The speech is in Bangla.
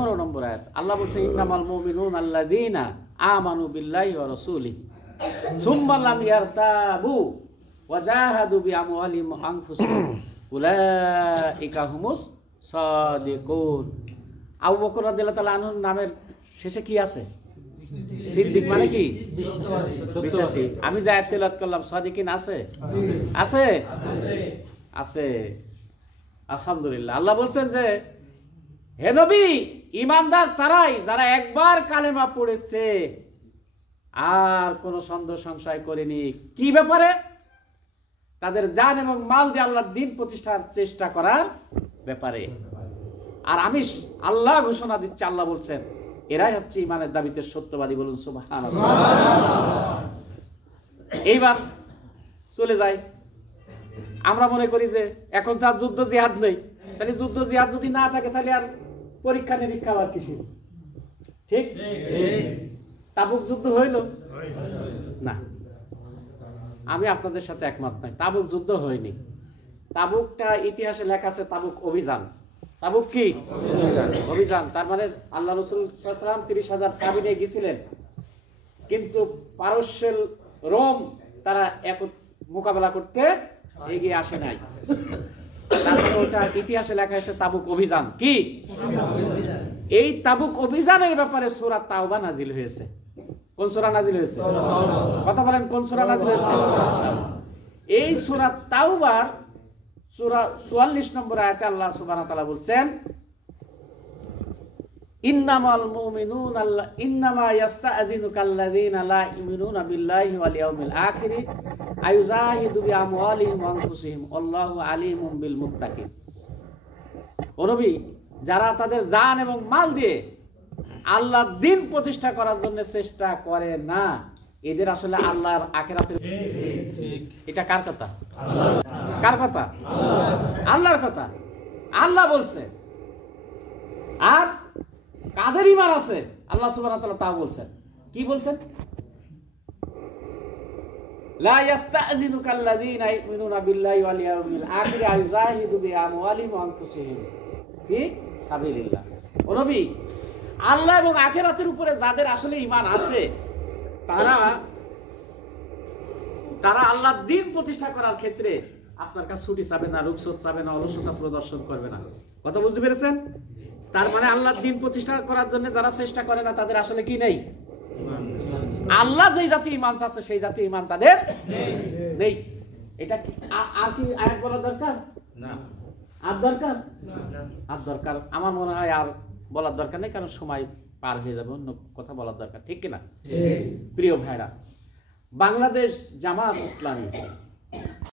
15 নম্বর আয়াত আল্লাহ বলছে ইন্নামাল মুমিনুনা আল্লাযীনা আমানু বিল্লাহি ওয়া রাসূলিহি সুম্মা লাম ইয়ারতাবু ওয়া জাহাদু বিআমওয়ালিহিম ওয়া আনফুসিহিম উলাইকা হুমুস সাদিকুন। আবু বকর রাদিয়াল্লাহু তাআলা আনহুর নামের শেষে কি আছে? সিদ্দিক মানে কি? বিশ্বাসী। আমি যে আয়াত তেলাওয়াত করলাম সাদিকিন আছে? আছে আছে। আলহামদুলিল্লাহ। আল্লাহ বলছেন যে হে নবী, ঈমানদার তারাই যারা একবার কালেমা পড়েছে আর কোনো সন্দেহ সংশয় করেনি কি ব্যাপারে? তাদের জান এবং মাল দিয়ে আল্লাহর দ্বীন প্রতিষ্ঠার চেষ্টা করার ব্যাপারে। আর আমি আল্লাহ ঘোষণা দিচ্ছি, আল্লাহ বলছেন এরাই হচ্ছে ঈমানের দাবিতে সত্যবাদী। বলুন সুবহানাল্লাহ। এইবার চলে যাই, আমরা মনে করি যে এখন তো আর যুদ্ধ জিহাদ নেই, তাহলে যুদ্ধ জিহাদ যদি না থাকে তাহলে আর পরীক্ষা নিরীক্ষা আর কিছু ঠিক। তাবুক যুদ্ধ হইল না? আমি আপনাদের সাথে একমত নাই, তাবুক যুদ্ধ হয়নি। তাবুকটা ইতিহাসে লেখা আছে তাবুক অভিযান। তাবুক কি অভিযান? তার মানে আল্লাহ রাসূল সাল্লাল্লাহু আলাইহি ওয়াসাল্লাম 30,000 সাহাবী নিয়ে গিয়েছিলেন, কিন্তু পারস্যের রোম তারা মোকাবেলা করতে এগিয়ে আসে নাই। তারপরে ওটা ইতিহাসে লেখা আছে তাবুক অভিযান। কি এই তাবুক অভিযানের ব্যাপারে সূরা তাওবা নাজিল হয়েছে। কোন সূরা নাজিল হয়েছে? কথা বলেন, কোন সূরা নাজিল হয়েছে? এই সূরা তাওবার সূরা 44 নম্বর আয়াতে আল্লাহ সুবহানাহু ওয়া তাআলা বলছেন ইন্নামাল মুমিনুনা ইন্নামা ইয়াস্তাযিনুকাল্লাযীনা লা ইউমিনুনা বিল্লাহি ওয়াল ইয়াউমিল আখির আয়ুজাহিদু বিআমওয়ালিহিম ওয়া আনফুসিহিম আল্লাহু আলিমুম বিল মুত্তাকিন। ও নবী, যারা তাদের জান এবং মাল দিয়ে আল্লাহর দ্বীন প্রতিষ্ঠা করার জন্য চেষ্টা করে না, এদের আসলে আল্লাহর আখিরাতের। এটা কার কথা? কার কথা? আল্লাহর কথা। আল্লাহ বলছে। আর কাদের ঈমান আছে আল্লাহ সুবহানাহু ওয়া তাআলা তা বলছেন। কি বলছেন? লা ইয়াস্তাযিনুকাল্লাযীনা ইউমিনুনা বিল্লাহি ওয়াল ইয়াউমিল আখির আয়ুজাহিদু বিআমওয়ালিহিম ওয়া আনফুসিহিম ফি সাবিলিল্লাহ। ও নবী, আল্লাহ এবং আখিরাতের উপরে যাদের আসলে ঈমান আছে তারা আল্লাহর দ্বীন প্রতিষ্ঠা করার ক্ষেত্রে আপনার কাছে ছুটি চাবে না, রুখসত চাবে না, অলসতা প্রদর্শন করবে না। কথা বুঝতে পেরেছেন? তার মানে আল্লাহর দ্বীন প্রতিষ্ঠা করার জন্য যারা চেষ্টা করে না তাদের আসলে কি নেই? আল্লাহ যেই জাতীয় ঈমান আছে সেই জাতীয় ঈমান তাদের নেই। এটা আর কি আয়াত বলা দরকার? না। আর দরকার? আর দরকার আমার মনে হয় আর বলার দরকার নেই, কারণ সময় পার হয়ে যাবে, অন্য কথা বলার দরকার। ঠিক কিনা? প্রিয় ভাইরা, বাংলাদেশ জামাত ইসলামী